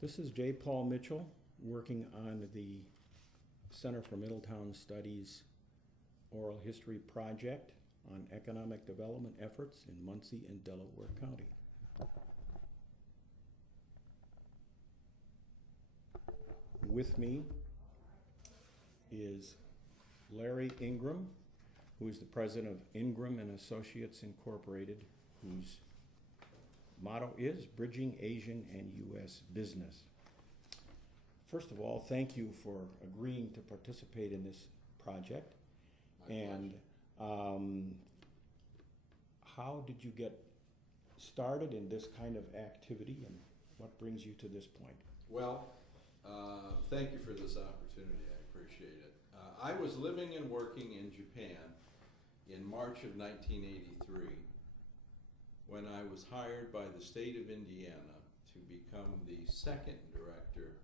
This is J. Paul Mitchell, working on the Center for Middletown Studies Oral History Project on economic development efforts in Muncie and Delaware County. With me is Larry Ingraham, who is the president of Ingraham and Associates Incorporated, whose motto is Bridging Asian and U.S. Business. First of all, thank you for agreeing to participate in this project. And how did you get started in this kind of activity, and what brings you to this point? Well, thank you for this opportunity. I appreciate it. I was living and working in Japan in March of 1983 when I was hired by the state of Indiana to become the second director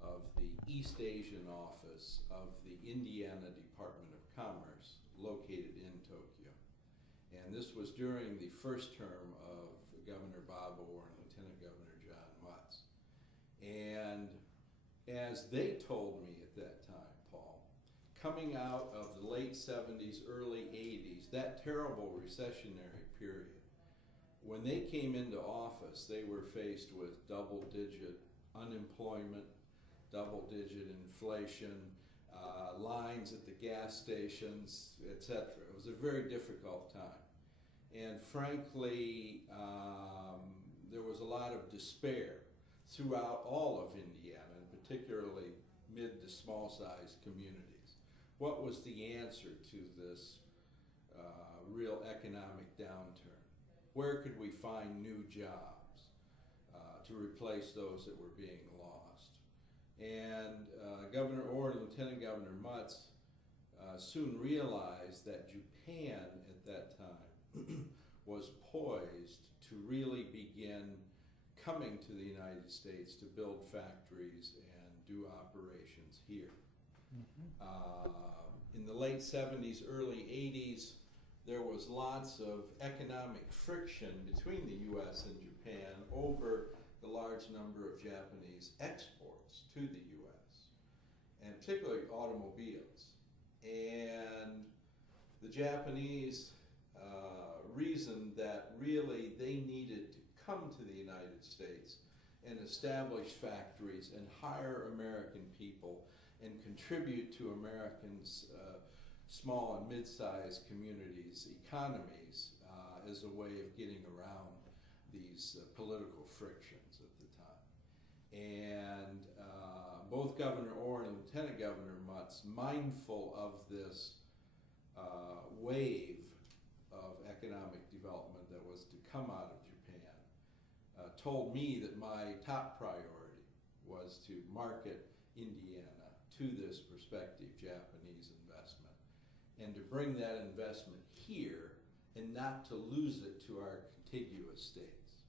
of the East Asian office of the Indiana Department of Commerce located in Tokyo. And this was during the first term of Governor Bob Orr and Lieutenant Governor John Mutz. And as they told me at that time, Paul, coming out of the late 70s, early 80s, that terrible recessionary period, when they came into office, they were faced with double-digit unemployment, double-digit inflation, lines at the gas stations, etc. It was a very difficult time. And frankly, there was a lot of despair throughout all of Indiana, and particularly mid to small-sized communities. What was the answer to this real economic downturn? Where could we find new jobs to replace those that were being lost? And Governor Orr and Lieutenant Governor Mutz soon realized that Japan at that time was poised to really begin coming to the United States to build factories and do operations here. In the late 70s, early 80s, there was lots of economic friction between the U.S. and Japan over the large number of Japanese exports to the U.S., and particularly automobiles. And the Japanese reasoned that really they needed to come to the United States and establish factories and hire American people and contribute to Americans' small and mid-sized communities' economies as a way of getting around these political frictions at the time. And both Governor Orr and Lieutenant Governor Mutz, mindful of this wave of economic development that was to come out of Japan, told me that my top priority was to market Indiana to this prospective Japanese investment, and to bring that investment here and not to lose it to our contiguous states.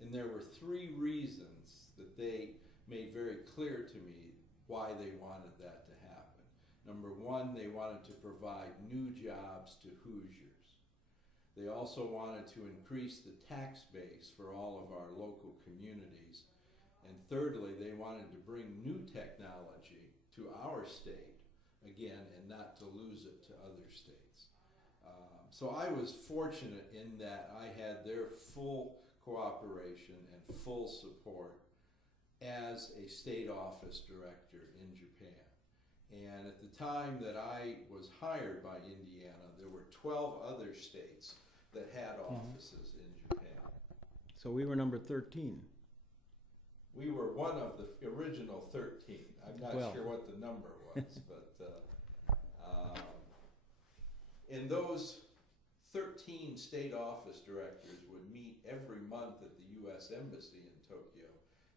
And there were three reasons that they made very clear to me why they wanted that to happen. Number one, they wanted to provide new jobs to Hoosiers. They also wanted to increase the tax base for all of our local communities. And thirdly, they wanted to bring new technology to our state, again, and not to lose it to other states. So I was fortunate in that I had their full cooperation and full support as a state office director in Japan. And at the time that I was hired by Indiana, there were 12 other states that had offices in Japan. So we were number 13. We were one of the original 13. I'm not sure what the number was, but and those 13 state office directors would meet every month at the U.S. Embassy in Tokyo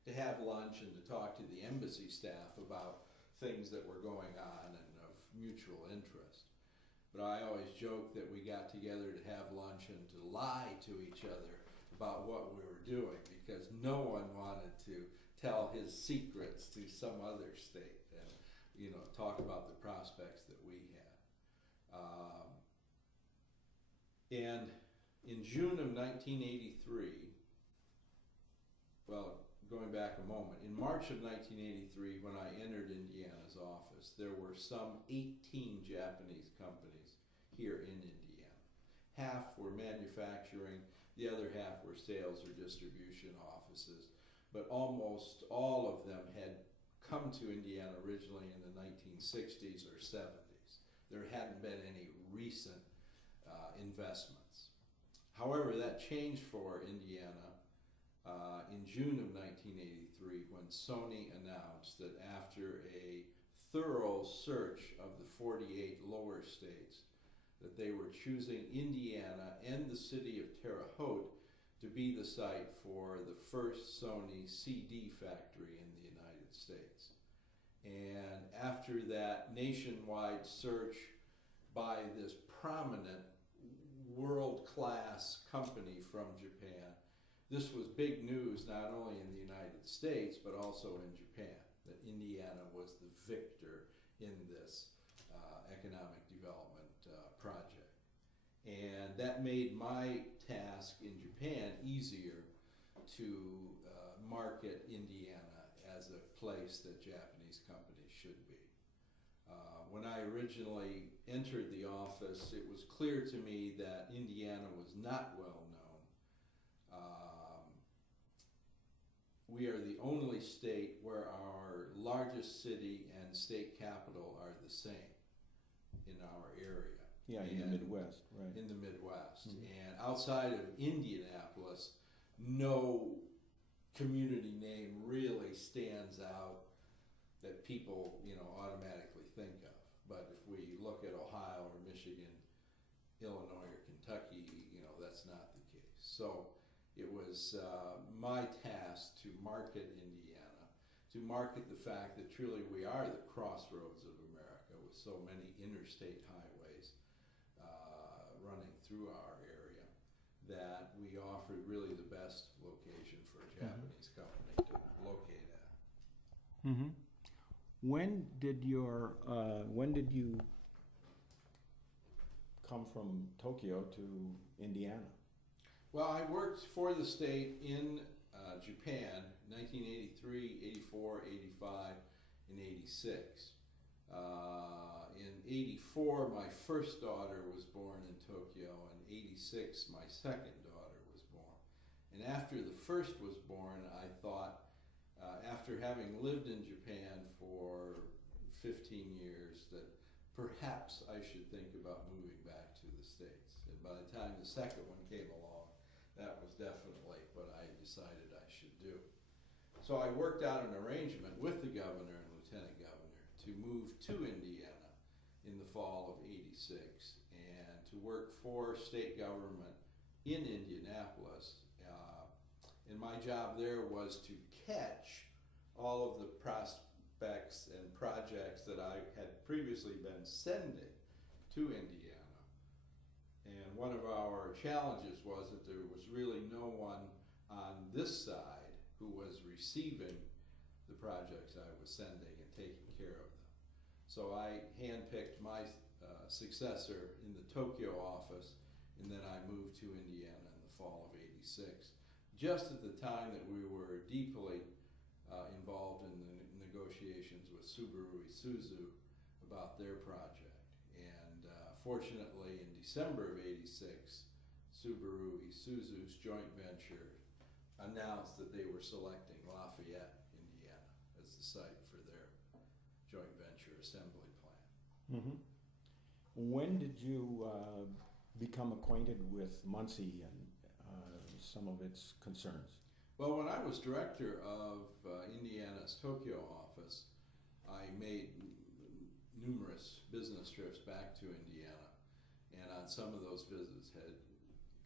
to have lunch and to talk to the embassy staff about things that were going on and of mutual interest. But I always joke that we got together to have lunch and to lie to each other about what we were doing, because no one wanted to tell his secrets to some other state and, you know, talk about the prospects that we had. And in June of 1983, well, going back a moment, in March of 1983, when I entered Indiana's office, there were some 18 Japanese companies here in Indiana. Half were manufacturing, the other half were sales or distribution offices, but almost all of them had come to Indiana originally in the 1960s or 70s. There hadn't been any recent investments. However, that changed for Indiana in June of 1983 when Sony announced that after a thorough search of the 48 lower states, that they were choosing Indiana and the city of Terre Haute to be the site for the first Sony CD factory in the United States. And after that nationwide search by this prominent world-class company from Japan, this was big news not only in the United States but also in Japan, that Indiana was the victor in this economic development project. And that made my task in Japan easier to market Indiana as a place that Japanese companies should be. When I originally entered the office, it was clear to me that Indiana was not well known. We are the only state where our largest city and state capital are the same in our area. Yeah, in the Midwest, right. In the Midwest. And outside of Indianapolis, no community name really stands out that people, automatically think of. But if we look at Ohio or Michigan, Illinois or Kentucky, that's not the case. So it was my task to market Indiana, to market the fact that truly we are the crossroads of America with so many interstate highways running through our area, that we offered really the best location for a Japanese company to locate at. Mm-hmm. When did you come from Tokyo to Indiana? Well, I worked for the state in Japan, 1983, 84, 85, and 86. In 84, my first daughter was born in Tokyo, and 86, my second daughter was born. And after the first was born, I thought, after having lived in Japan for 15 years, that perhaps I should think about moving back to the States. And by the time the second one came along, that was definitely what I decided I should do. So I worked out an arrangement with the governor and lieutenant governor to move to Indiana in the fall of 86 and to work for state government in Indianapolis. And my job there was to catch all of the prospects and projects that I had previously been sending to Indiana. And one of our challenges was that there was really no one on this side who was receiving the projects I was sending and taking care of them. So I handpicked my successor in the Tokyo office, and then I moved to Indiana in the fall of 86, just at the time that we were deeply involved in the negotiations with Subaru Isuzu about their project. And fortunately, in December of 86, Subaru Isuzu's joint venture announced that they were selecting Lafayette, Indiana, as the site for their joint venture assembly plant. Mm-hmm. When did you become acquainted with Muncie and some of its concerns? Well, when I was director of Indiana's Tokyo office, I made numerous business trips back to Indiana, and on some of those visits had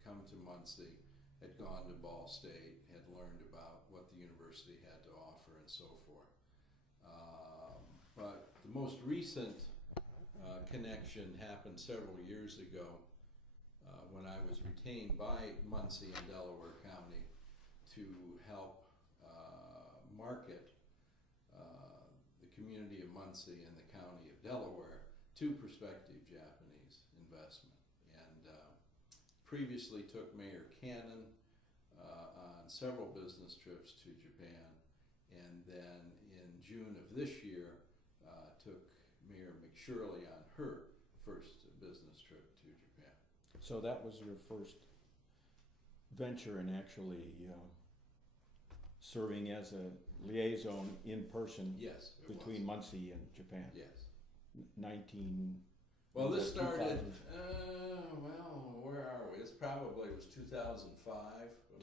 come to Muncie, had gone to Ball State, had learned about what the university had to offer and so forth. But the most recent connection happened several years ago when I was retained by Muncie and Delaware County to help market the community of Muncie and the county of Delaware to prospective Japanese investment. And previously took Mayor Cannon on several business trips to Japan, and then in June of this year took Mayor McShirley on her first business trip to Japan. So that was your first venture in actually serving as a liaison in person Yes, it between was. Muncie and Japan. Yes. 19. Well, this started, 2000. well, where are we? It was 2005.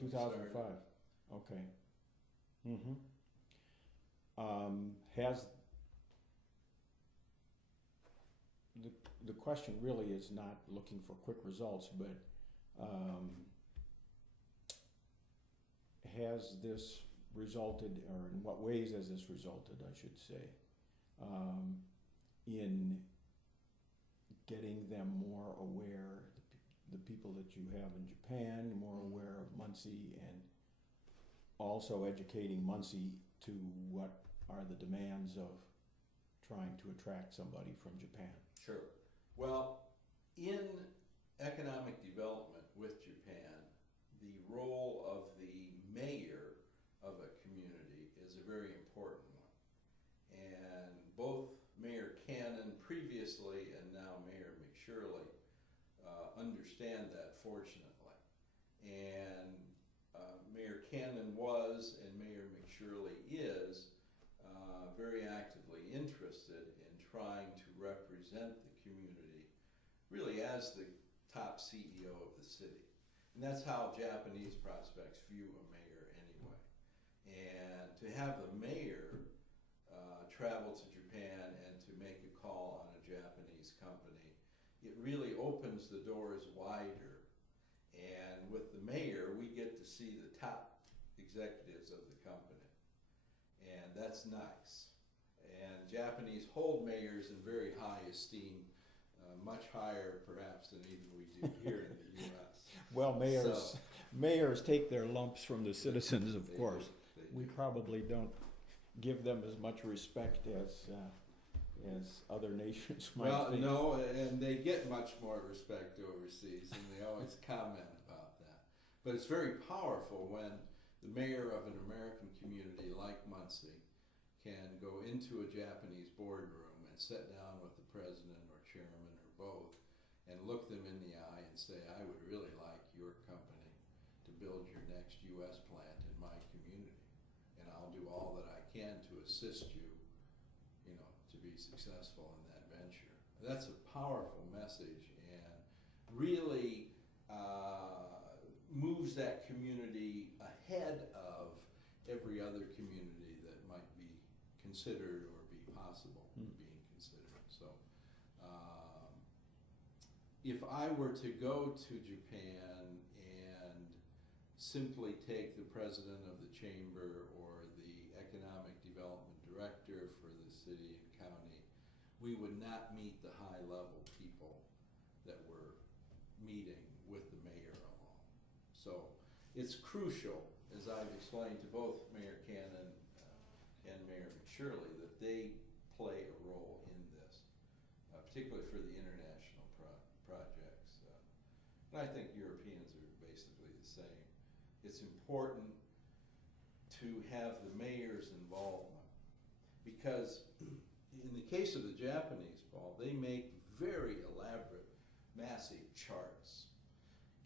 when we 2005. started. Okay. Has the question really is not looking for quick results, but has this resulted, or in what ways has this resulted, I should say, in getting them more aware, the people that you have in Japan, more aware of Muncie, and also educating Muncie to what are the demands of trying to attract somebody from Japan? Sure. Well, in economic development with Japan, the role of the mayor of a community is a very important one. And both Mayor Cannon previously and now Mayor McShirley understand that, fortunately. And Mayor Cannon was, and Mayor McShirley is, very actively interested in trying to represent the community really as the top CEO of the city. And that's how Japanese prospects view a mayor anyway. And to have the mayor travel to Japan and to make a call on a Japanese company, it really opens the doors wider. And with the mayor, we get to see the top executives of the company. And that's nice. And Japanese hold mayors in very high esteem, much higher perhaps than even we do here in the U.S. Well, mayors take their lumps from the citizens, of course. We probably don't give them as much respect as other nations might think. Well, no, and they get much more respect overseas, and they always comment about that. But it's very powerful when the mayor of an American community like Muncie can go into a Japanese boardroom and sit down with the president or chairman or both and look them in the eye and say, I would really like your company to build your next U.S. plant in my community, and I'll do all that I can to assist you, to be successful in that venture. That's a powerful message, and really moves that community ahead of every other community that might be considered or be possible being considered. So if I were to go to Japan and simply take the president of the chamber or the economic development director for the city and county, we would not meet the high level people that we're meeting with the mayor alone. So it's crucial, as I've explained to both Mayor Cannon and Mayor McShirley, that they play a role in this, particularly for the international projects. And I think Europeans are basically the same. It's important to have the mayor's involvement because in the case of the Japanese, Paul, they make very elaborate, massive charts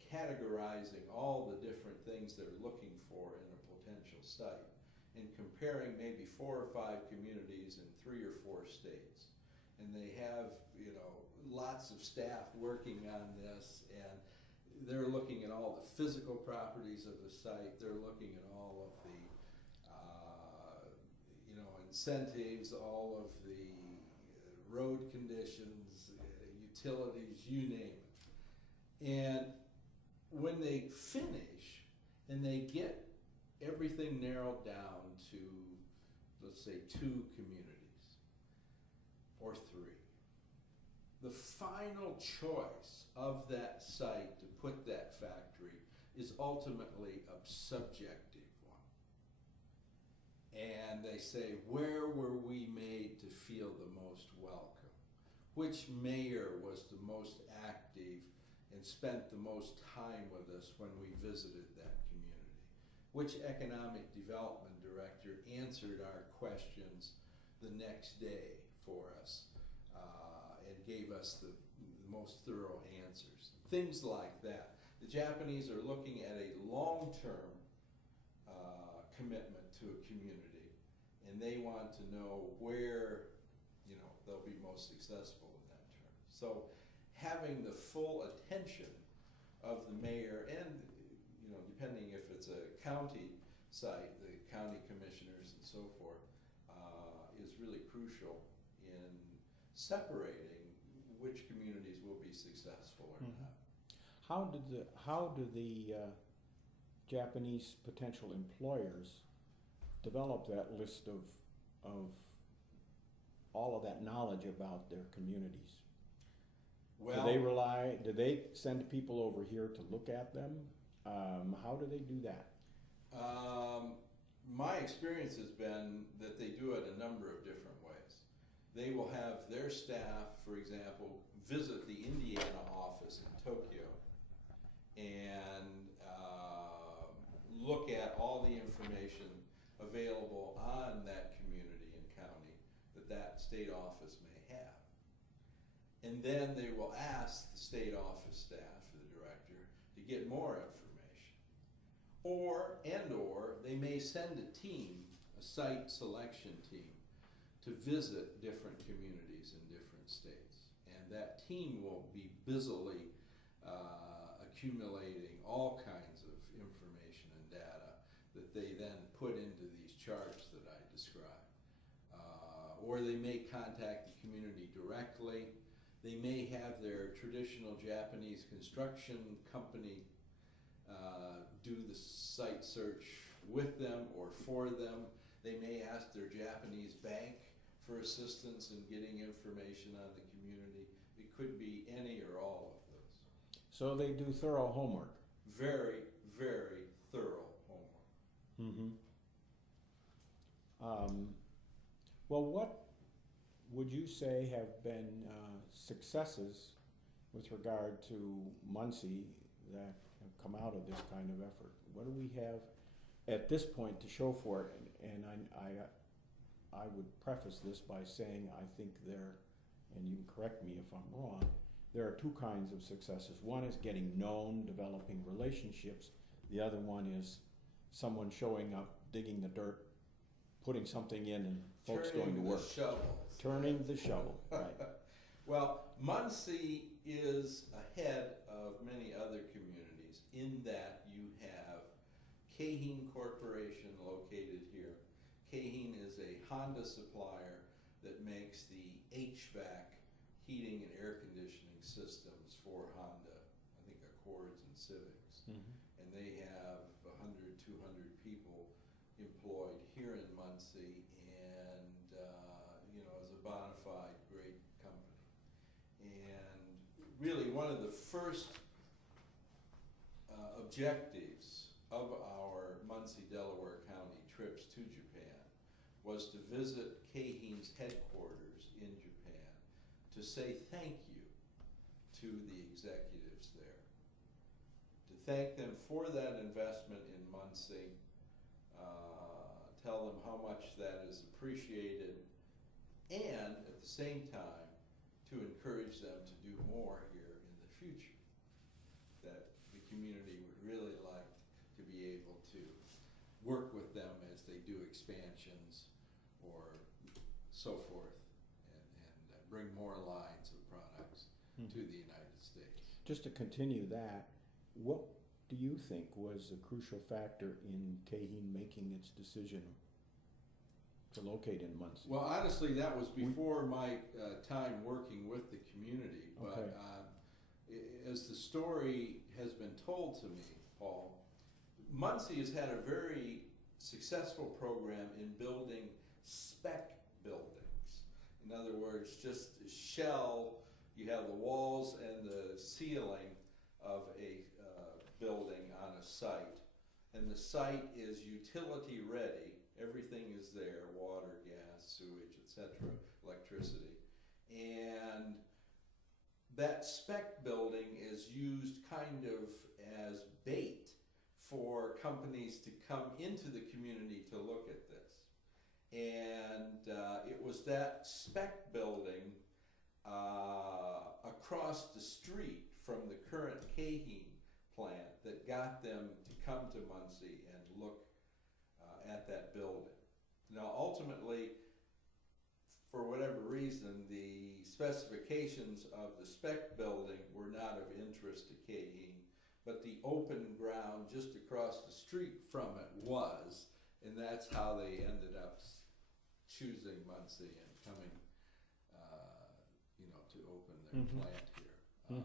categorizing all the different things they're looking for in a potential site and comparing maybe 4 or 5 communities in 3 or 4 states. And they have, lots of staff working on this, and they're looking at all the physical properties of the site. They're looking at all of the, incentives, all of the road conditions, utilities, you name it. And when they finish and they get everything narrowed down to, let's say, 2 communities or 3, the final choice of that site to put that factory is ultimately a subjective one. And they say, where were we made to feel the most welcome? Which mayor was the most active and spent the most time with us when we visited that community? which economic development director answered our questions the next day for us and gave us the most thorough answers. Things like that. The Japanese are looking at a long-term commitment to a community, and they want to know where, you know, they'll be most successful in that term. So having the full attention of the mayor and, you know, depending if it's a county site, the county commissioners and so forth, is really crucial in separating which communities will be successful or not. How do the Japanese potential employers develop that list of all of that knowledge about their communities? Well, Do they send people over here to look at them? How do they do that? my experience has been that they do it a number of different ways. They will have their staff, for example, visit the Indiana office in Tokyo and look at all the information available on that community and county that that state office may have. And then they will ask the state office staff, the director, to get more information. Or they may send a team, a site selection team, to visit different communities in different states. And that team will be busily accumulating all kinds of information and data that they then put into these charts that I described. Or they may contact the community directly. They may have their traditional Japanese construction company do the site search with them or for them. They may ask their Japanese bank for assistance in getting information on the community. It could be any or all of those. So they do thorough homework. Very, very thorough homework. Mm-hmm. Well, what would you say have been successes with regard to Muncie that have come out of this kind of effort? What do we have at this point to show for it? And I would preface this by saying I think there, and you can correct me if I'm wrong, there are two kinds of successes. One is getting known, developing relationships. The other one is someone showing up, digging the dirt, putting something in, and folks going to work. Turning the shovel, right. Well, Muncie is ahead of many other communities in that you have Kaheen Corporation located here. Kaheen is a Honda supplier that makes the HVAC heating and air conditioning systems for Honda, I think Accords and Civics. Mm-hmm. And they have 100, 200 people employed here in Muncie, and is a bona fide great company. And really one of the first objectives of our Muncie, Delaware County trips to Japan was to visit Kaheen's headquarters in Japan to say thank you to the executives there, to thank them for that investment in Muncie, tell them how much that is appreciated, and at the same time to encourage them to do more here in the future, that the community would really like to be able to work with them as they do expansions or so forth, and bring more lines of products to the United States. Just to continue that, what do you think was a crucial factor in Kaheen making its decision to locate in Muncie? Well, honestly, that was before my time working with the community, but as the story has been told to me, Paul, Muncie has had a very successful program in building spec buildings. In other words, just a shell, you have the walls and the ceiling of a building on a site, and the site is utility ready. Everything is there, water, gas, sewage, etc., electricity. And that spec building is used kind of as bait for companies to come into the community to look at this. And it was that spec building across the street from the current Caheen plant that got them to come to Muncie and look at that building. Now ultimately, for whatever reason, the specifications of the spec building were not of interest to Caheen, but the open ground just across the street from it was, and that's how they ended up choosing Muncie and coming, to open their plant here.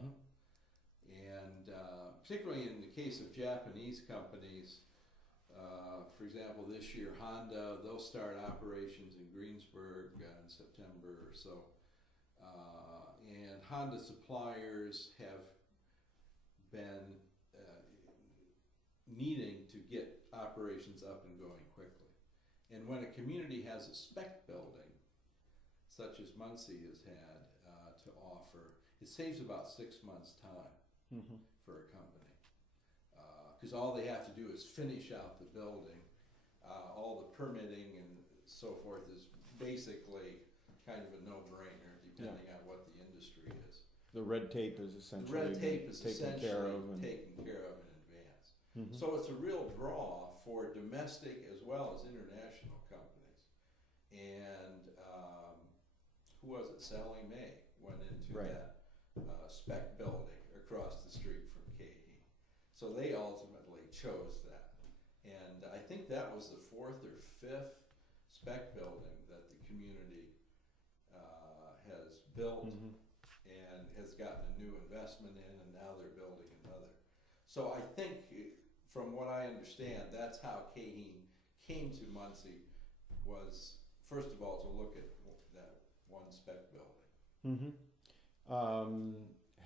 And particularly in the case of Japanese companies, for example, this year Honda, they'll start operations in Greensburg in September or so. And Honda suppliers have been needing to get operations up and going quickly. And when a community has a spec building, such as Muncie has had to offer, it saves about 6 months' time for a company. Because all they have to do is finish out the building. All the permitting and so forth is basically kind of a no-brainer, depending on what the industry is. The red tape is essentially taken care of in advance. So it's a real draw for domestic as well as international companies. And who was it? Sally Mae went into that spec building across the street from Caheen. So they ultimately chose that. And I think that was the 4th or 5th spec building that the community has built and has gotten a new investment in, and now they're building another. So I think, from what I understand, that's how Caheen came to Muncie, was first of all to look at that one spec building.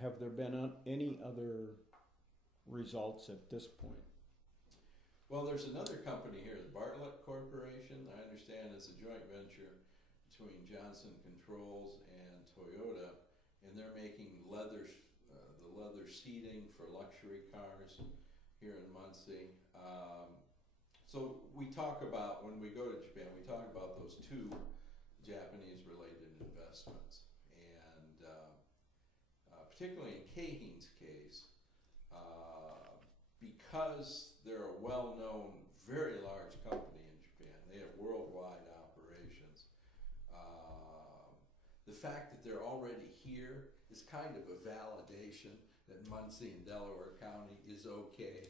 Have there been any other results at this point? Well, there's another company here, the Bartlett Corporation, I understand is a joint venture between Johnson Controls and Toyota, and they're making the leather seating for luxury cars here in Muncie. So we talk about, when we go to Japan, we talk about those 2 Japanese-related investments. And particularly in Caheen's case, because they're a well-known, very large company in Japan, they have worldwide operations. The fact that they're already here is kind of a validation that Muncie and Delaware County is okay,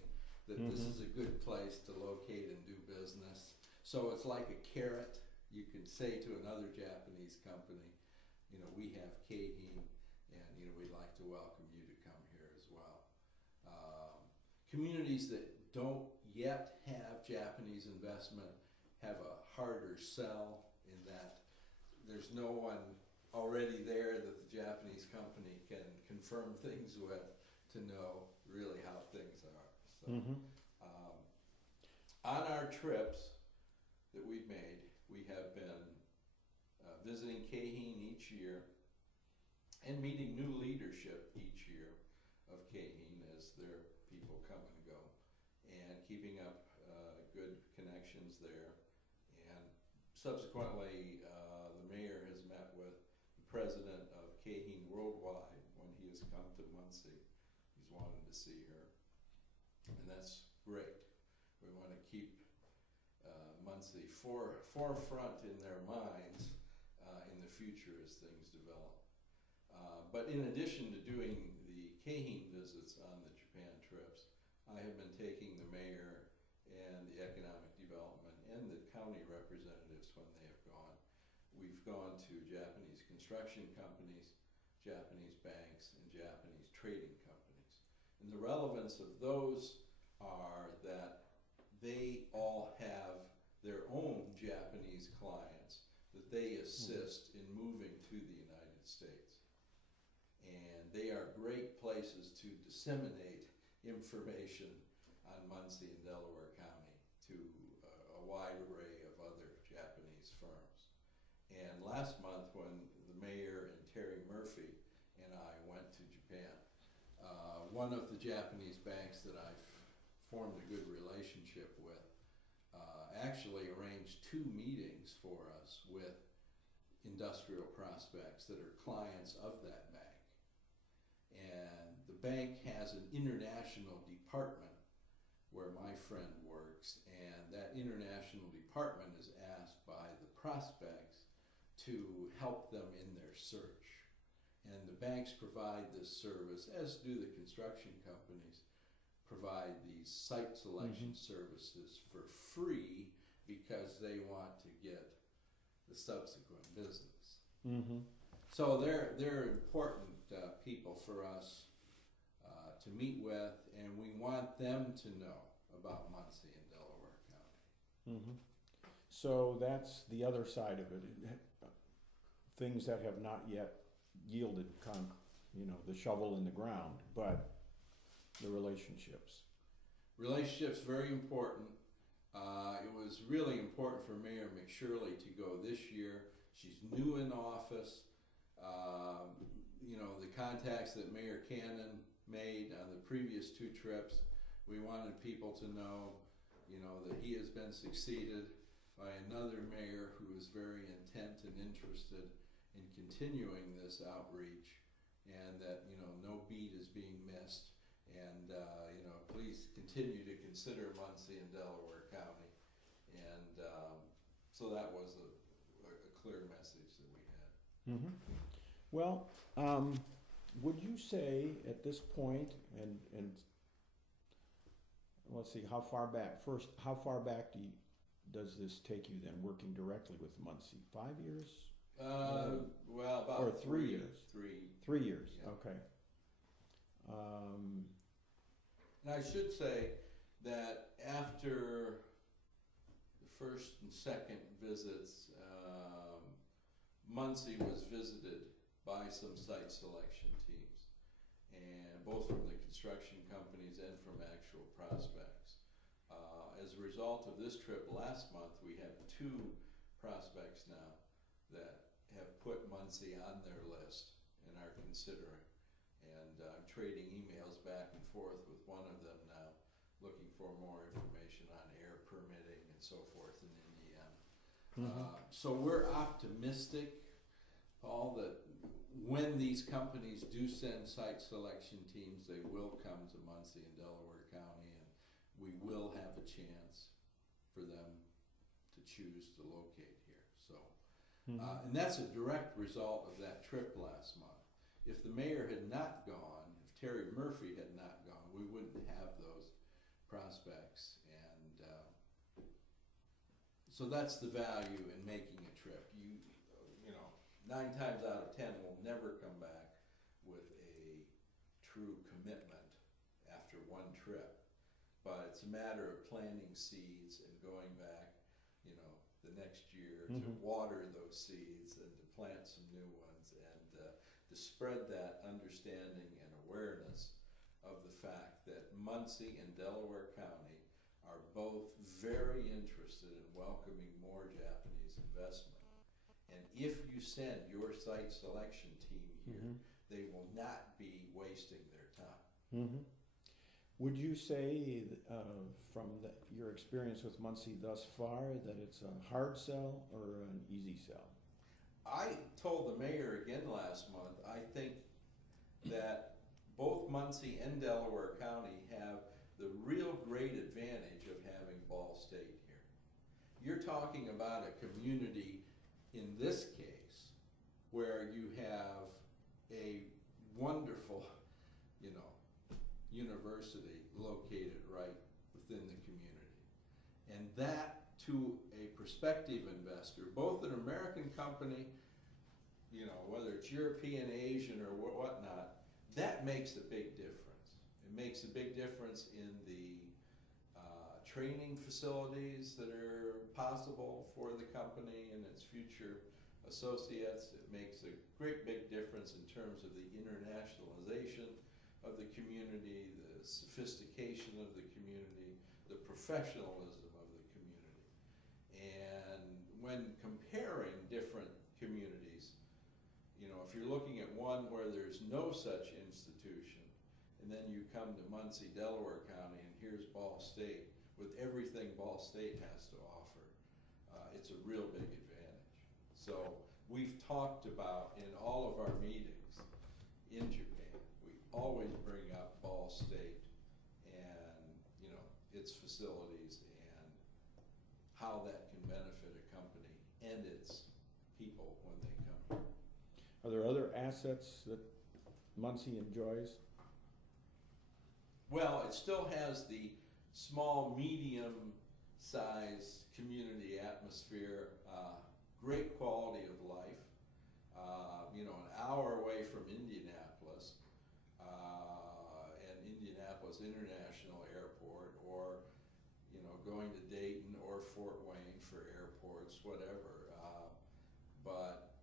that this is a good place to locate and do business. So it's like a carrot. You can say to another Japanese company, we have Caheen, and we'd like to welcome you to come here as well. Communities that don't yet have Japanese investment have a harder sell in that there's no one already there that the Japanese company can confirm things with to know really how things are. So, on our trips that we've made, we have been visiting Caheen each year and meeting new leadership each year of Caheen as their people come and go, and keeping up good connections there. And subsequently, the mayor has met with the president of Caheen Worldwide when he has come to Muncie. He's wanted to see her, and that's great. We want to keep Muncie forefront in their minds in the future as things develop. But in addition to doing the Caheen visits on the Japan trips, I have been taking the mayor and the economic development and the county representatives when they have gone. We've gone to Japanese construction companies, Japanese banks, and Japanese trading companies. And the relevance of those are that they all have their own Japanese clients that they assist in moving to the United States. And they are great places to disseminate information on Muncie and Delaware County to a wide array of other Japanese firms. And last month, when the mayor and Terry Murphy and I went to Japan, one of the Japanese banks that I've formed a good relationship with, actually arranged 2 meetings for us with industrial prospects that are clients of that bank. And the bank has an international department where my friend works, and that international department is asked by the prospects to help them in their search. And the banks provide this service, as do the construction companies, provide these site selection services for free because they want to get the subsequent business. So they're important people for us to meet with, and we want them to know about Muncie and Delaware County. So that's the other side of it. Things that have not yet yielded, the shovel in the ground, but the relationships. Relationships very important. It was really important for Mayor McShirley to go this year. She's new in office. The contacts that Mayor Cannon made on the previous 2 trips, we wanted people to know, that he has been succeeded by another mayor who is very intent and interested in continuing this outreach, and that, no beat is being missed. And, please continue to consider Muncie and Delaware County. And so that was a clear message that we had. Well, would you say at this point, and let's see, how far back does this take you then, working directly with Muncie? 5 years? Well, about or 3 years? 3 years, yeah. Okay. And I should say that after the first and second visits, Muncie was visited by some site selection teams, and both from the construction companies and from actual prospects. As a result of this trip last month, we have 2 prospects now that have put Muncie on their list and are considering. And I'm trading emails back and forth with one of them now, looking for more information on air permitting and so forth in Indiana. So we're optimistic, Paul, that when these companies do send site selection teams, they will come to Muncie and Delaware County, and we will have a chance for them to choose to locate here. So, and that's a direct result of that trip last month. If the mayor had not gone, if Terry Murphy had not gone, we wouldn't have those prospects. And so that's the value in making a trip. You know, 9 times out of 10 will never come back with a true commitment after one trip. But it's a matter of planting seeds and going back, the next year to water those seeds and to plant some new ones, and to spread that understanding and awareness of the fact that Muncie and Delaware County are both very interested in welcoming more Japanese investment. And if you send your site selection team here, they will not be wasting their time. Would you say, from your experience with Muncie thus far, that it's a hard sell or an easy sell? I told the mayor again last month, I think that both Muncie and Delaware County have the real great advantage of having Ball State here. You're talking about a community, in this case, where you have a wonderful, university located right within the community. And that, to a prospective investor, both an American company, whether it's European, Asian, or whatnot, that makes a big difference. It makes a big difference in the training facilities that are possible for the company and its future associates. It makes a great big difference in terms of the internationalization of the community, the sophistication of the community, the professionalism of the community. And when comparing different communities, if you're looking at one where there's no such institution, and then you come to Muncie, Delaware County, and here's Ball State with everything Ball State has to offer. It's a real big advantage. So we've talked about in all of our meetings in Japan, we always bring up Ball State and, you know, its facilities and how that can benefit a company and its people when they come here. Are there other assets that Muncie enjoys? Well, it still has the small, medium-sized community atmosphere, great quality of life. You know, an hour away from Indianapolis, and Indianapolis International Airport, or, you know, going to Dayton or Fort Wayne for airports, whatever. But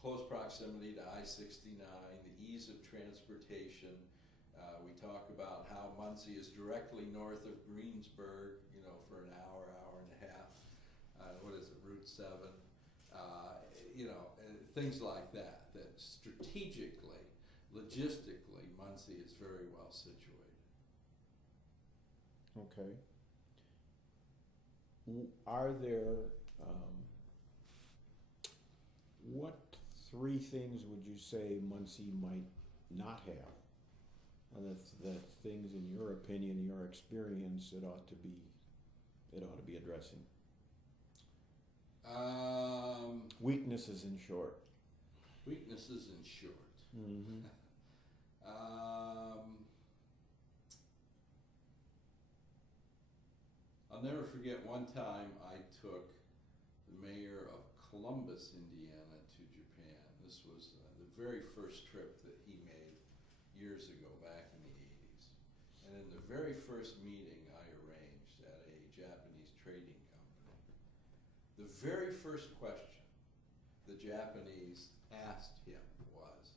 close proximity to I-69, the ease of transportation. We talk about how Muncie is directly north of Greensburg, you know, for an hour, hour and a half. What is it, Route 7? You know, things like that, that strategically, logistically, Muncie is very well situated. Okay. Are there, what three things would you say Muncie might not have? And the things, in your opinion, your experience, it ought to be addressing. Weaknesses, in short. Weaknesses, in short. Mm-hmm. I'll never forget one time I took the mayor of Columbus, Indiana, to Japan. This was the very first trip that he made years ago, back in the 80s. And in the very first meeting I arranged at a Japanese trading company, the very first question the Japanese asked him was,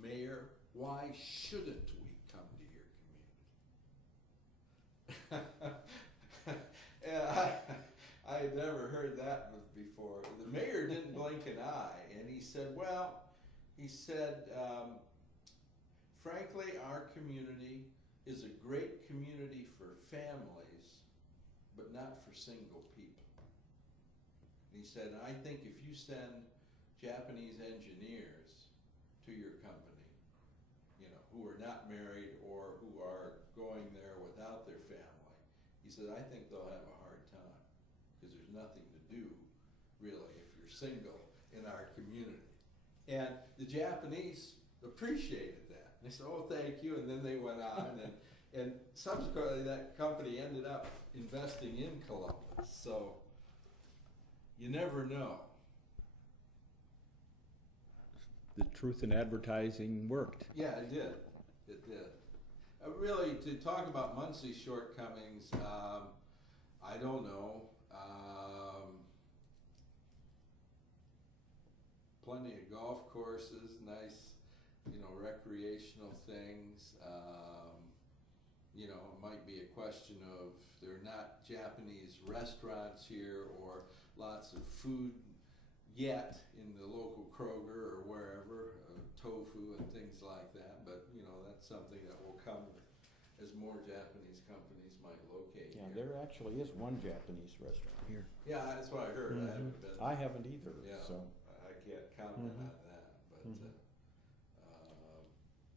"Mayor, why shouldn't we come to your community?" And I had never heard that before. The mayor didn't blink an eye, and he said, well, frankly, our community is a great community for families, but not for single people. And he said, I think if you send Japanese engineers to your company, you know, who are not married or who are going there without their family, he said, I think they'll have a hard time because there's nothing to do, really, if you're single in our community. And the Japanese appreciated that. They said, oh, thank you, and then they went on, and subsequently that company ended up investing in Columbus. So you never know. The truth in advertising worked. Yeah, it did. It did. Really, to talk about Muncie's shortcomings, I don't know. Plenty of golf courses, nice, you know, recreational things. You know, it might be a question of there are not Japanese restaurants here or lots of food yet in the local Kroger or wherever, tofu and things like that, but you know, that's something that will come as more Japanese companies might locate Yeah, here. there actually is one Japanese restaurant here. Yeah, that's what I heard. Mm-hmm. I haven't been. I haven't either. Yeah, So I can't comment Mhm. on that, but Mhm.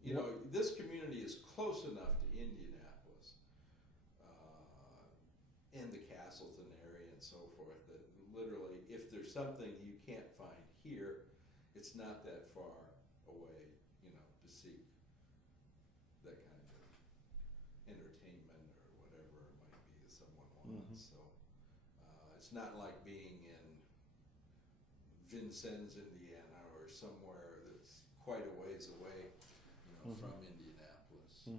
you know, this community is close enough to Indianapolis and the Castleton area and so forth that literally, if there's something you can't find here, it's not that far away, you know, to seek that kind of entertainment or whatever it might be that someone wants. So it's not like being in Vincennes, Indiana, or somewhere that's quite a ways away, you know, from Indianapolis.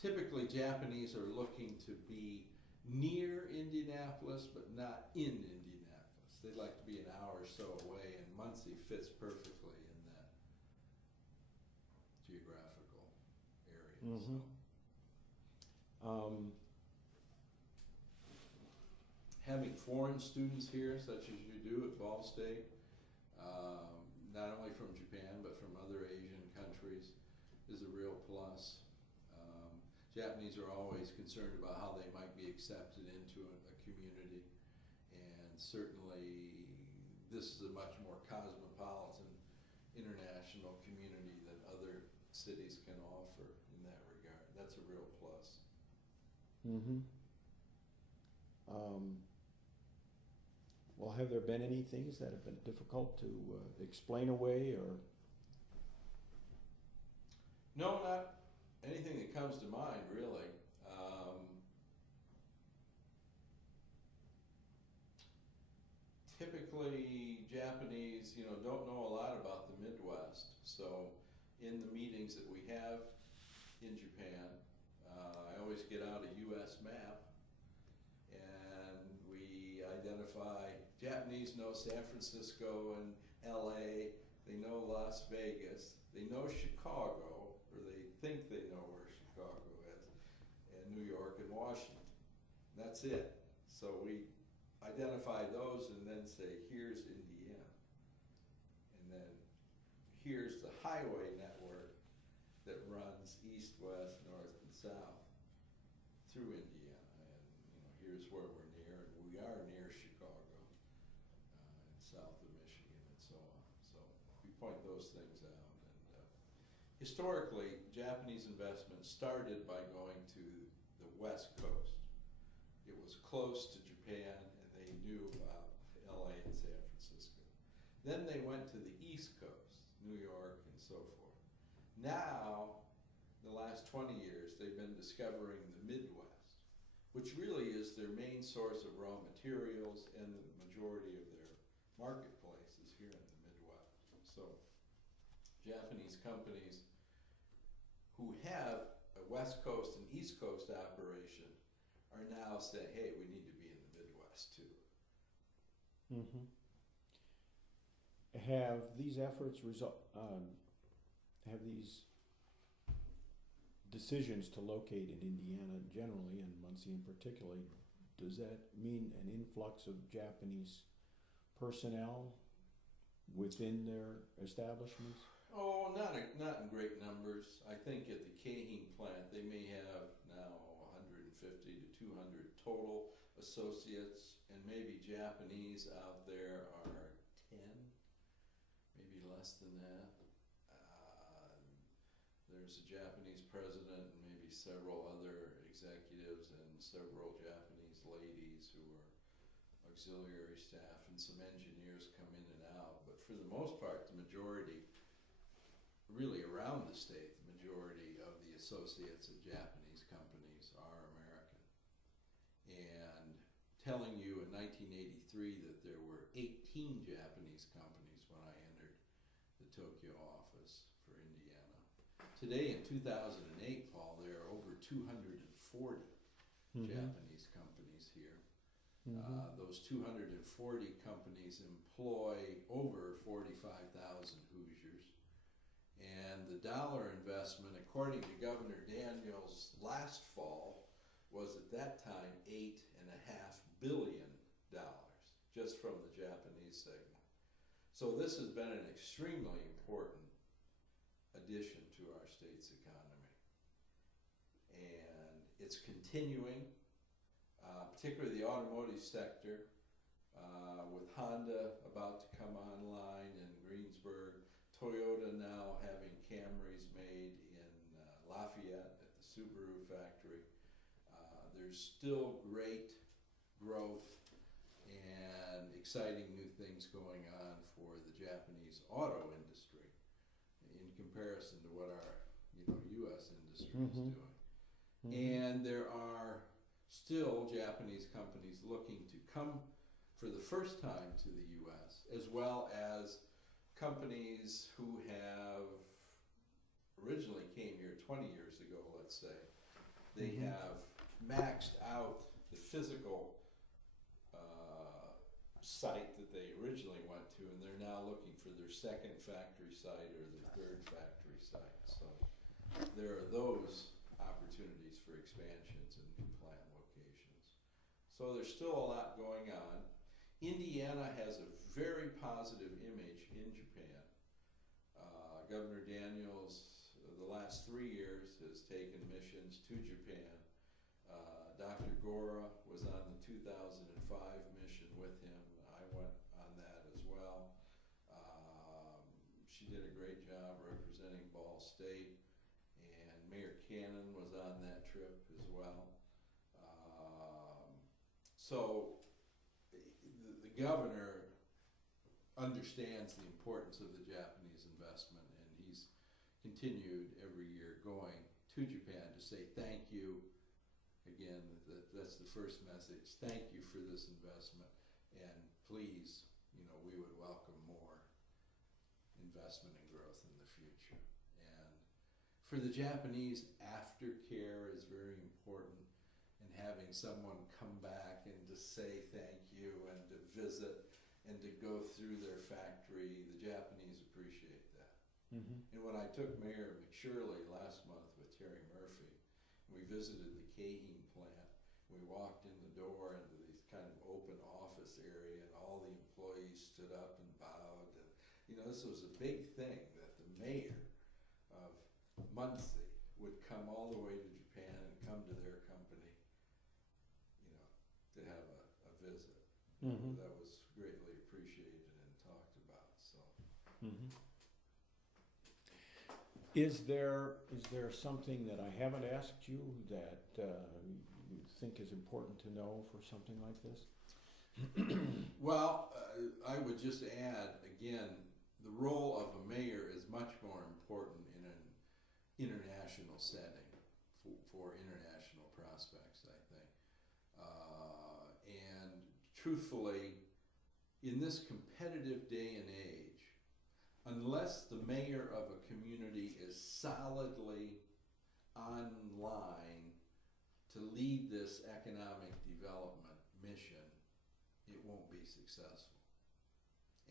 Typically, Japanese are looking to be near Indianapolis, but not in Indianapolis. They'd like to be an hour or so away, and Muncie fits perfectly in that geographical area. So. Having foreign students here, such as you do at Ball State, not only from Japan, but from other Asian countries, is a real plus. Japanese are always concerned about how they might be accepted into a community, and certainly this is a much more cosmopolitan international community than other cities can offer in that regard. That's a real plus. Mm-hmm. Well, have there been any things that have been difficult to explain away, or? No, not anything that comes to mind, really. Typically, Japanese, don't know a lot about the Midwest. So, in the meetings that we have in Japan, I always get out a U.S. map, and we identify. Japanese know San Francisco and L.A. They know Las Vegas. They know Chicago, or they think they know where Chicago is, and New York and Washington. That's it. So we identify those and then say, here's Indiana. And then here's the highway network that runs east, west, north, and south through Indiana. And here's where we're near, and we are near Chicago, and south of Michigan, and so on. So we point those things out. And historically, Japanese investment started by going to the West Coast. It was close to Japan, and they knew about LA and San Francisco. Then they went to the East Coast, New York, and so forth. Now, the last 20 years, they've been discovering the Midwest, which really is their main source of raw materials and the majority of their marketplaces here in the Midwest. So, Japanese companies who have a West Coast and East Coast operation are now saying, hey, we need to be in the Midwest too. Mm-hmm. Have these efforts have these decisions to locate in Indiana generally, and Muncie in particular, does that mean an influx of Japanese personnel within their establishments? Oh, not in great numbers. I think at the Kahing plant, they may have now 150 to 200 total associates, and maybe Japanese out there are 10, maybe less than that. There's a Japanese president and maybe several other executives and several Japanese ladies who are auxiliary staff, and some engineers come in and out. But for the most part, the majority, really around the state, the majority of the associates of Japanese companies are American. And telling you in 1983 that there were 18 Japanese companies when I entered the Tokyo office for Indiana. Today in 2008, Paul, there are over 240 Japanese companies here. Those 240 companies employ over 45,000 Hoosiers. And the dollar investment, according to Governor Daniels last fall, was at that time $8.5 billion, just from the Japanese segment. So this has been an extremely important addition to our state's economy. And it's continuing, particularly the automotive sector, with Honda about to come online in Greensburg, Toyota now having Camrys made in Lafayette at the Subaru factory. There's still great growth and exciting new things going on for the Japanese auto industry in comparison to what our U.S. industry is doing. And there are still Japanese companies looking to come for the first time to the U.S., as well as companies who have originally came here 20 years ago, let's say. They have maxed out the physical site that they originally went to, and they're now looking for their second factory site or their third factory site. So there are those opportunities for expansions and new plant locations. So there's still a lot going on. Indiana has a very positive image in Japan. Governor Daniels, the last 3 years, has taken missions to Japan. Dr. Gora was on the 2005 mission with him. I went on that as well. She did a great job representing Ball State, and Mayor Cannon was on that trip as well. So the governor understands the importance of the Japanese investment, and he's continued every year going to Japan to say thank you. Again, that's the first message. Thank you for this investment, and please, we would welcome more investment and growth in the future. And for the Japanese, aftercare is very important, and having someone come back and to say thank you and to visit and to go through their factory, the Japanese appreciate that. Mm-hmm. And when I took Mayor McShirley last month with Terry Murphy, we visited the Caheen plant. We walked in the door into this kind of open office area, and all the employees stood up and bowed. And, this was a big thing that the mayor of Muncie would come all the way to Japan and come to their company, to have a visit. Mm-hmm. That was greatly appreciated and talked about. So. Mm-hmm. Is there something that I haven't asked you that you think is important to know for something like this? Well, I would just add, again, the role of a mayor is much more important in an international setting for international prospects, I think. And truthfully, in this competitive day and age, unless the mayor of a community is solidly online to lead this economic development mission, it won't be successful.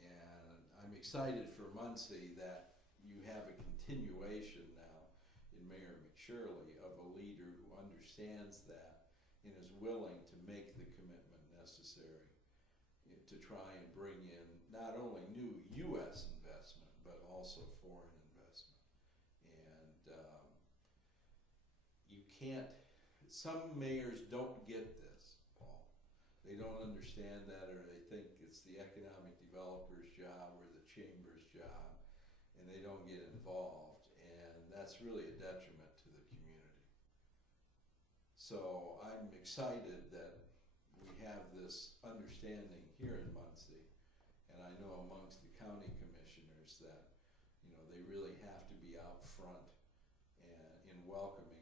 And I'm excited for Muncie that you have a continuation now in Mayor McShirley of a leader who understands that and is willing to make the commitment necessary to try and bring in not only new U.S. investment, but also foreign investment. And you can't, some mayors don't get this, Paul. They don't understand that, or they think it's the economic developer's job or the chamber's job, and they don't get involved. And that's really a detriment to the community. So I'm excited that we have this understanding here in Muncie, and I know amongst the county commissioners that they really have to be out front and in welcoming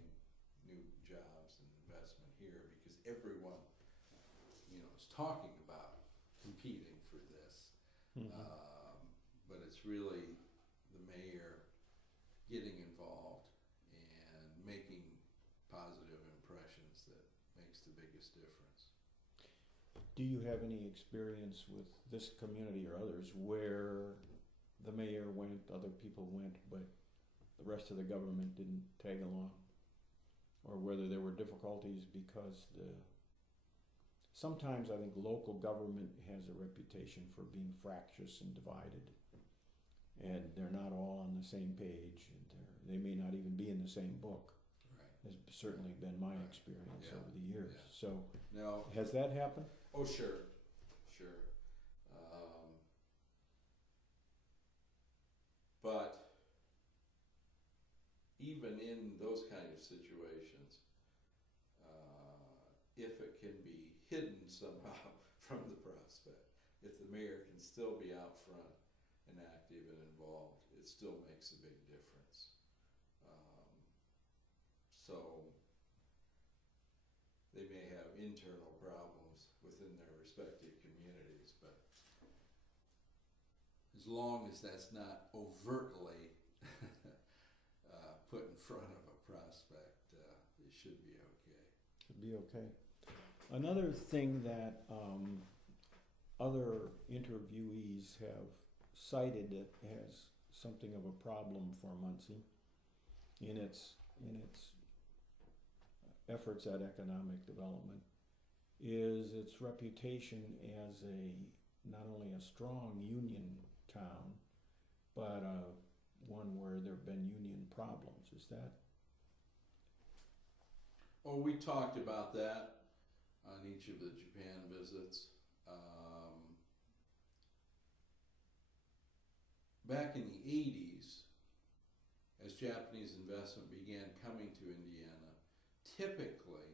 new jobs and investment here, because everyone is talking about competing for this. Mm-hmm. But it's really the mayor getting involved and making positive impressions that makes the biggest difference. Do you have any experience with this community or others where the mayor went, other people went, but the rest of the government didn't tag along? Or whether there were difficulties because sometimes I think local government has a reputation for being fractious and divided, and they're not all on the same page, and they may not even be in the same book. Right. Has certainly been my experience over the years. Yeah. So Now, has that happened? oh, sure. But even in those kind of situations, if it can be hidden somehow from the prospect, if the mayor can still be out front and active and involved, it still makes a big difference. So they may have internal problems within their respective communities, but as long as that's not overtly put in front of a prospect, it should be okay. Should be okay. Another thing that other interviewees have cited that has something of a problem for Muncie in its efforts at economic development is its reputation as not only a strong union town, but one where there have been union problems. Is that Oh, we talked about that on each of the Japan visits. Back in the 80s, as Japanese investment began coming to Indiana, typically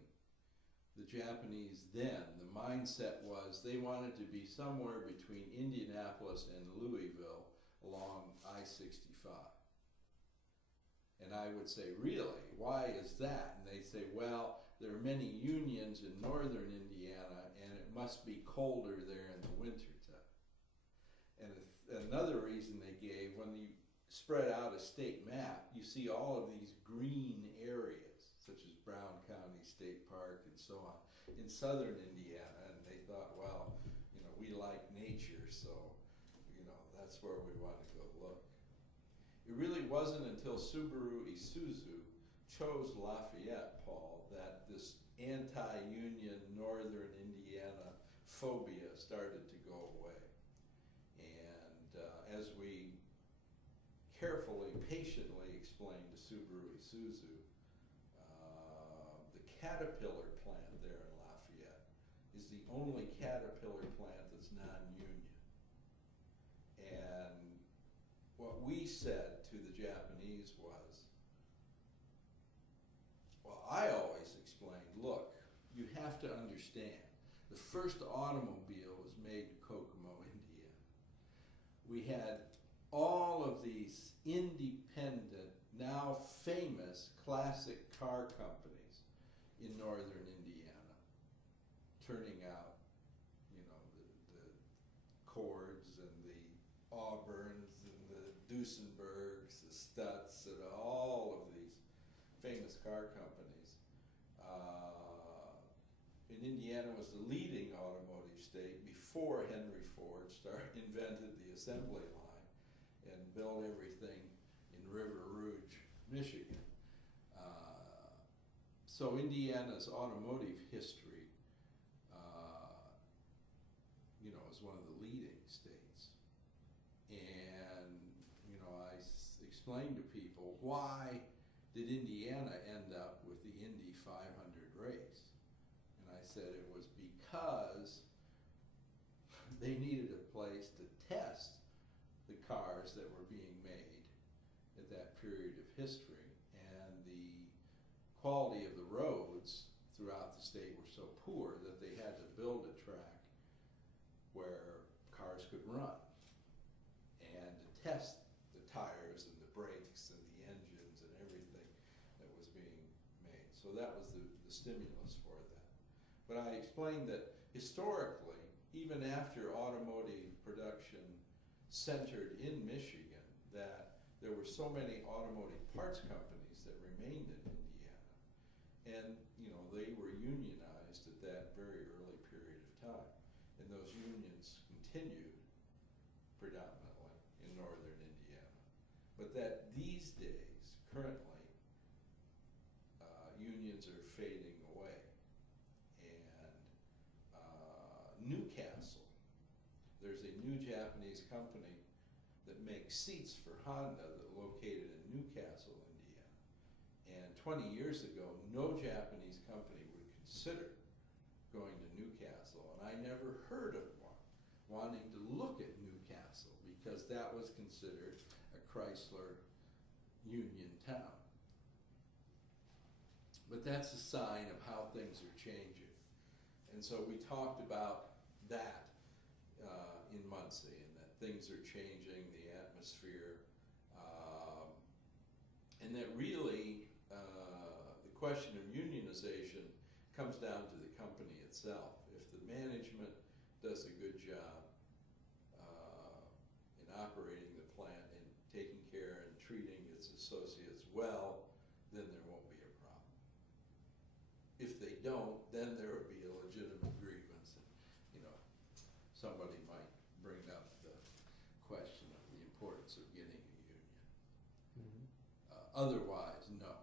the Japanese then, the mindset was they wanted to be somewhere between Indianapolis and Louisville along I-65. And I would say, really, why is that? And they'd say, well, there are many unions in northern Indiana and it must be colder there in the wintertime. And another reason they gave, when you spread out a state map, you see all of these green areas, such as Brown County State Park and so on, in southern Indiana, and they thought, well, you know, we like nature, so, you know, that's where we want to go look. It really wasn't until Subaru Isuzu chose Lafayette, Paul, that this anti-union northern Indiana phobia started to go away. And as we carefully, patiently explained to Subaru Isuzu, the Caterpillar plant there in Lafayette is the only Caterpillar plant that's non-union. And what we said to the Japanese was, well, I always explained, look, you have to understand, the first automobile was made in Kokomo, Indiana. We had all of these independent, now famous classic car companies in northern Indiana, turning out, you know, the Cords and the Auburns and the Duesenbergs, the Stutz, and all of these famous car companies. And Indiana was the leading automotive state before Henry Ford invented the assembly line and built everything in River Rouge, Michigan. So Indiana's automotive history, you know, is one of the leading states. And, you know, I explained to people, why did Indiana end up with the Indy 500 race? And I said it was because they needed a place to test the cars that were being made at that period of history, and the quality of the roads throughout the state were so poor that they had to build a track where cars could run and to test the tires and the brakes and the engines and everything that was being made. So that was the stimulus for that. But I explained that historically, even after automotive production centered in Michigan, that there were so many automotive parts companies that remained in Indiana. And, you know, they were unionized at that very early period of time. And those unions continued predominantly in northern Indiana. But that these days, currently, unions are fading away. And Newcastle, there's a new Japanese company that makes seats for Honda that are located in Newcastle, Indiana. And 20 years ago, no Japanese company would consider going to Newcastle, and I never heard of one wanting to look at Newcastle because that was considered a Chrysler Union town. But that's a sign of how things are changing. And so we talked about that in Muncie, and that things are changing, the atmosphere, and that really the question of unionization comes down to the company itself. If the management does a good job in operating the plant and taking care and treating its associates well, then there won't be a problem. If they don't, then there would be a legitimate grievance. And, you know, somebody might bring up the question of the importance of getting a union. Mm-hmm. Otherwise, no.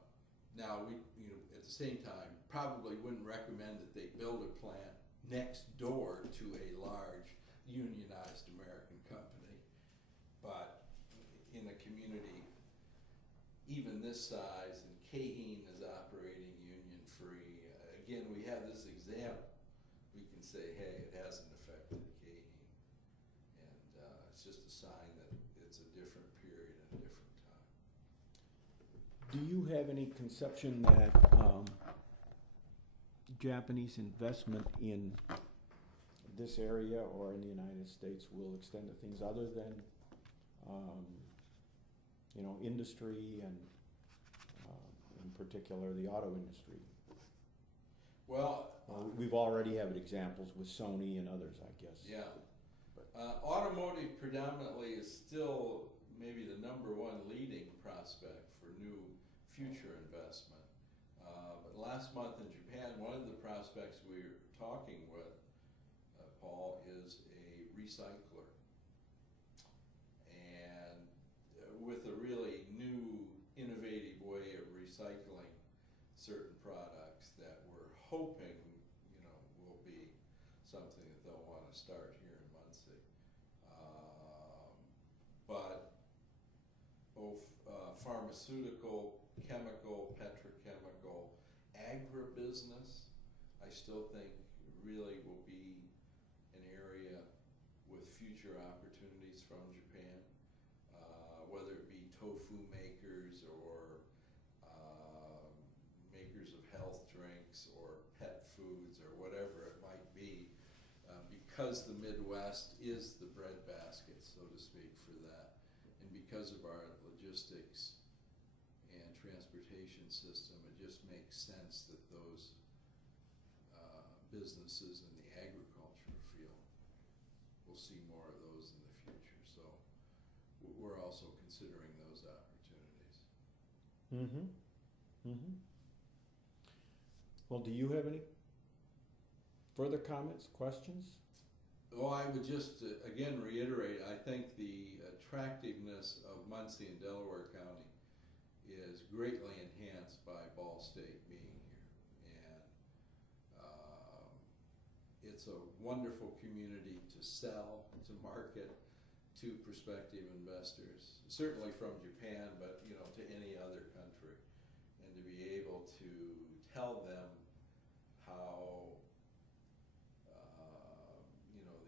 Now, we, you know, at the same time, probably wouldn't recommend that they build a plant next door to a large unionized American company. But in a community even this size, and Kaheen is operating union-free, say, hey, it hasn't affected Katy. And it's just a sign that it's a different period and a different time. Do you have any conception that Japanese investment in this area or in the United States will extend to things other than, industry and, in particular, the auto industry? Well, we've already had examples with Sony and others, I guess. yeah. Automotive predominantly is still maybe the number one leading prospect for new future investment. But last month in Japan, one of the prospects we were talking with, Paul, is a recycler. And with a really new, innovative way of recycling certain products that we're hoping, will be something that they'll want to start here in Muncie. But both pharmaceutical, chemical, petrochemical, agribusiness, I still think really will be an area with future opportunities from Japan, whether it be tofu makers or makers of health drinks or pet foods or whatever it might be, because the Midwest is the breadbasket, so to speak, for that, and because of our logistics and transportation system, it just makes sense that those businesses in the agriculture field will see more of those in the future. So we're also considering those opportunities. Mm-hmm. Mm-hmm. Well, do you have any further comments, questions? Well, I would just again reiterate, I think the attractiveness of Muncie and Delaware County is greatly enhanced by Ball State being here. And it's a wonderful community to sell, to market to prospective investors, certainly from Japan, but to any other country, and to be able to tell them how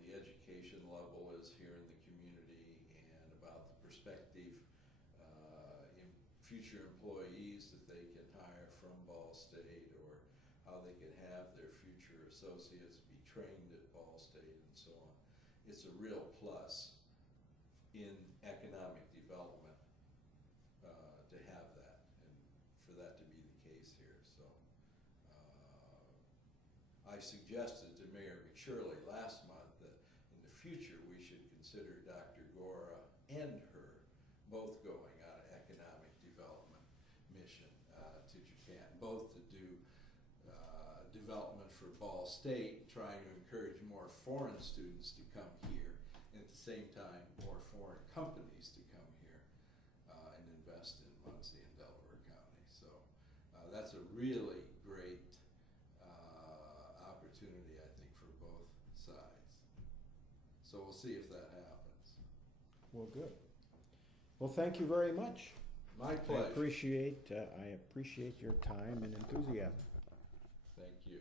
the education level is here in the community, and about the prospective future employees that they can hire from Ball State, or how they can have their future associates be trained at Ball State and so on. It's a real plus in economic development to have that, and for that to be the case here. So I suggested to Mayor McShirley last month that in the future we should consider Dr. Gora and her both going on an economic development mission to Japan, both to do development for Ball State, trying to encourage more foreign students to come here, and at the same time more foreign companies to come here and invest in Muncie and Delaware County. So that's a really great opportunity, I think, for both sides. So we'll see if that happens. Well, good. Well, thank you very much. My pleasure. I appreciate your time and enthusiasm. Thank you.